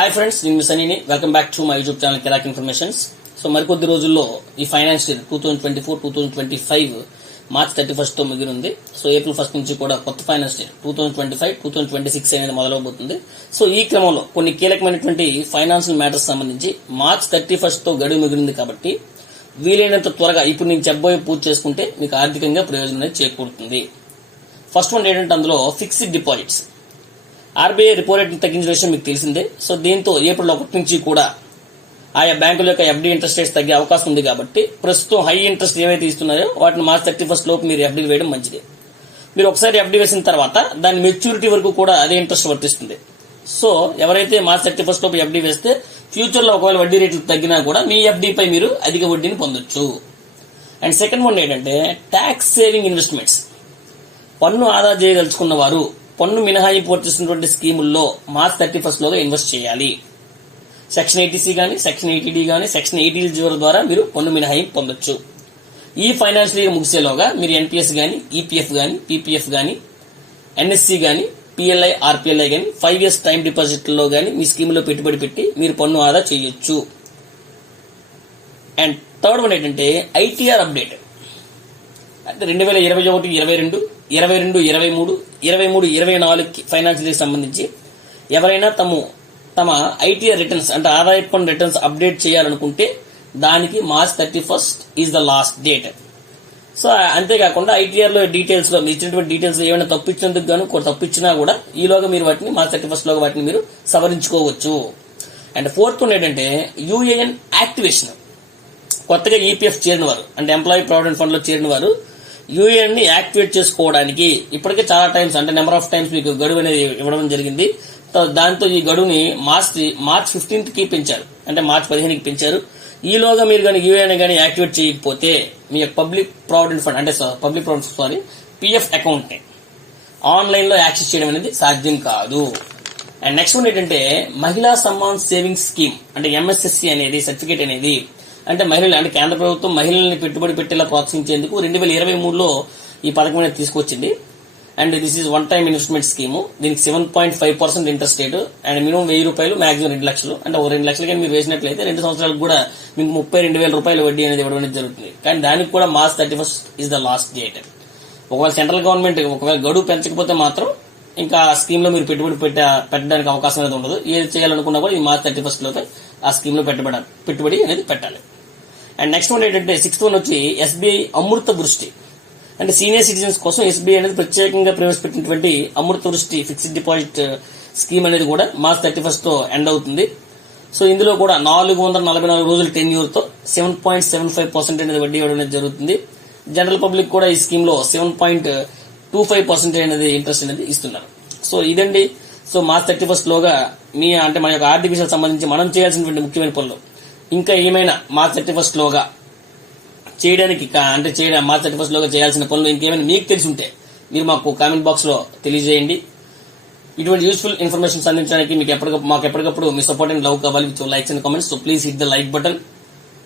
Hi friends, నేను సనీని. Welcome back to my YouTube channel కిరాక్ ఇన్ఫర్మేషన్స్. సో మరికొద్ది రోజుల్లో ఈ ఫైనాన్షియల్ 2024-2025 మార్చ్ 31 తో ముగినుంది. సో ఏప్రిల్ 1 నుంచి కూడా కొత్త ఫైనాన్షియల్ 2025-2026 అనేది మొదలవబోతుంది. సో ఈ క్రమంలో కొన్ని కీలకమైనటువంటి ఫైనాన్షియల్ మ్యాటర్స్ సంబంధించి మార్చ్ 31 తో గడువు మిగిలింది కాబట్టి వీలైనంత త్వరగా ఇప్పుడు నేను చెప్పబోయే పూర్తి చేసుకుంటే మీకు ఆర్థికంగా ప్రయోజనం అనేది చేకూరుతుంది. ఫస్ట్ వన్ ఏంటంటే అందులో ఫిక్స్డ్ డిపాజిట్స్. ఆర్బీఐ రిపో రేట్ తగ్గించిన విషయం మీకు తెలిసిందే. సో దీంతో ఏప్రిల్ 1 నుంచి కూడా ఆయా బ్యాంకుల యొక్క ఎఫ్డీ ఇంట్రెస్ట్ రేట్స్ తగ్గే అవకాశం ఉంది కాబట్టి ప్రస్తుతం హై ఇంట్రెస్ట్ ఏవైతే ఇస్తున్నాయో వాటిని మార్చ్ 31 లోపు మీరు ఎఫ్డీ వేయడం మంచిది. మీరు ఒకసారి ఎఫ్డీ వేసిన తర్వాత దాని మెచ్యూరిటీ వరకు కూడా అదే ఇంట్రెస్ట్ వర్తిస్తుంది. సో ఎవరైతే మార్చ్ 31 లోపు ఎఫ్డీ వేస్తే ఫ్యూచర్ లో ఒకవేళ వడ్డీ రేట్లు తగ్గినా కూడా మీ ఎఫ్డీపై మీరు అధిక వడ్డీని పొందొచ్చు. అండ్ సెకండ్ వన్ ఏంటంటే ట్యాక్స్ సేవింగ్ ఇన్వెస్ట్మెంట్స్. పన్ను ఆదా చేయదలుచుకున్న వారు పన్ను మినహాయింపు వర్తిస్తున్నటువంటి స్కీముల్లో మార్చ్ 31 లోగా ఇన్వెస్ట్ చేయాలి. సెక్షన్ 80C గానీ, సెక్షన్ 80D గానీ, సెక్షన్ 80L ద్వారా మీరు పన్ను మినహాయింపు పొందొచ్చు. ఈ ఫైనాన్షియల్ ఇయర్ ముగిసేలోగా మీరు ఎన్పీఎస్ గానీ, ఈపీఎఫ్ గానీ, పీపీఎఫ్ గానీ, ఎన్ఎస్సీ గానీ, పిఎల్ఐ, ఆర్పీఎల్ఐ గానీ 5 years టైం డిపాజిట్లో గానీ మీ స్కీములో పెట్టుబడి పెట్టి మీరు పన్ను ఆదా చేయొచ్చు. అండ్ థర్డ్ వన్ ఏంటంటే ఐటీఆర్ అప్డేట్. అంటే 2021, 22, 22, 23, 23, 24 ఫైనాన్షియల్ ఇయర్ సంబంధించి ఎవరైనా తమ ఐటీఆర్ రిటర్న్స్ అంటే ఆదాయ పన్ను రిటర్న్స్ అప్డేట్ చేయాలనుకుంటే దానికి March 31 is the last date. So అంతేకాకుండా ఐటీఆర్ లో డీటెయిల్స్ లో మీరు ఇచ్చినటువంటి డీటెయిల్స్ ఏమైనా తప్పించినందుకు గాను తప్పించినా కూడా ఈలోగా మీరు వాటిని మార్చ్ 31 లోగా వాటిని మీరు సవరించుకోవచ్చు. అండ్ ఫోర్త్ వన్ ఏంటంటే యూఏఎన్ యాక్టివేషన్. కొత్తగా ఈపీఎఫ్ చేరిన వారు అంటే ఎంప్లాయీ ప్రావిడెంట్ ఫండ్ లో చేరిన వారు యూఏఎన్ ని యాక్టివేట్ చేసుకోవడానికి ఇప్పటికే చాలా టైమ్స్ అంటే నెంబర్ ఆఫ్ టైమ్స్ మీకు గడువు అనేది ఇవ్వడం జరిగింది. దాంతో ఈ గడువుని మార్చ్ 15th కి పెంచారు, అంటే మార్చ్ 15కి పెంచారు. ఈలోగా మీరు కానీ యూఏఎన్ కానీ యాక్టివేట్ చేయకపోతే మీ పబ్లిక్ ప్రావిడెంట్ ఫండ్ అంటే పిఎఫ్ అకౌంట్ ని ఆన్లైన్ లో యాక్సెస్ చేయడం అనేది సాధ్యం కాదు. అండ్ నెక్స్ట్ వన్ ఏంటంటే మహిళా సమ్మాన్ సేవింగ్స్ స్కీమ్ అంటే ఎంఎస్ఎస్సి అనేది సర్టిఫికేట్ అనేది అంటే మహిళలు అంటే కేంద్ర ప్రభుత్వం మహిళల్ని పెట్టుబడి పెట్టేలా ప్రోత్సహించేందుకు 2023లో ఈ పథకం అనేది తీసుకొచ్చింది. And this is one time investment scheme. దీనికి 7.5% interest rate and minimum ₹1000, maximum 2 లక్షలు. అంటే ఒక 2 లక్షలు కానీ మీరు వేసినట్లయితే 2 సంవత్సరాలకు కూడా మీకు ₹32,000 వడ్డీ అనేది ఇవ్వడం అనేది జరుగుతుంది. కానీ దానికి కూడా March 31 is the last date. ఒకవేళ సెంట్రల్ గవర్నమెంట్ ఒకవేళ గడువు పెంచకపోతే మాత్రం ఇంకా స్కీమ్ లో మీరు పెట్టుబడి పెట్టడానికి అవకాశం అనేది ఉండదు. ఏది చేయాలనుకున్నా కూడా ఈ మార్చ్ 31 లోపే ఆ స్కీమ్ లో పెట్టుబడి అనేది పెట్టాలి. అండ్ నెక్స్ట్ వన్ ఏంటంటే 6th వన్ వచ్చి ఎస్బీఐ అమృత దృష్టి. అంటే సీనియర్ సిటిజన్స్ కోసం ఎస్బీఐ అనేది ప్రత్యేకంగా ప్రవేశపెట్టినటువంటి అమృత దృష్టి ఫిక్స్డ్ డిపాజిట్ స్కీమ్ అనేది కూడా మార్చ్ 31 తో ఎండ్ అవుతుంది. సో ఇందులో కూడా 444 రోజుల టెన్యూర్ తో 7.75% అనేది వడ్డీ ఇవ్వడం అనేది జరుగుతుంది. జనరల్ పబ్లిక్ కూడా ఈ స్కీమ్ లో 7.25% అనేది ఇంట్రెస్ట్ అనేది ఇస్తున్నారు. సో ఇదండి. సో మార్చ్ 31 లోగా మన యొక్క ఆర్థిక విషయాలకు సంబంధించి మనం చేయాల్సినటువంటి ముఖ్యమైన పనులు ఇంకా ఏమైనా మార్చ్ 31 లోగా చేయడానికి మార్చ్ 31 లోగా చేయాల్సిన పనులు ఇంకేమైనా మీకు తెలిసి ఉంటే మీరు మాకు కామెంట్ బాక్స్ లో తెలియజేయండి. ఇటువంటి యూస్ఫుల్ ఇన్ఫర్మేషన్ అందించడానికి మాకు ఎప్పటికప్పుడు మీ సపోర్ట్ అండ్ లవ్ కావాలి with likes and comments. So please hit the like button.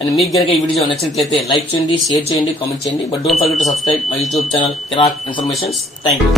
And మీకు కనుక ఈ వీడియో నచ్చినట్లయితే లైక్ చేయండి, షేర్ చేయండి, కామెంట్ చేయండి. But don't forget to subscribe my YouTube channel కిరాక్ ఇన్ఫర్మేషన్స్. Thank you.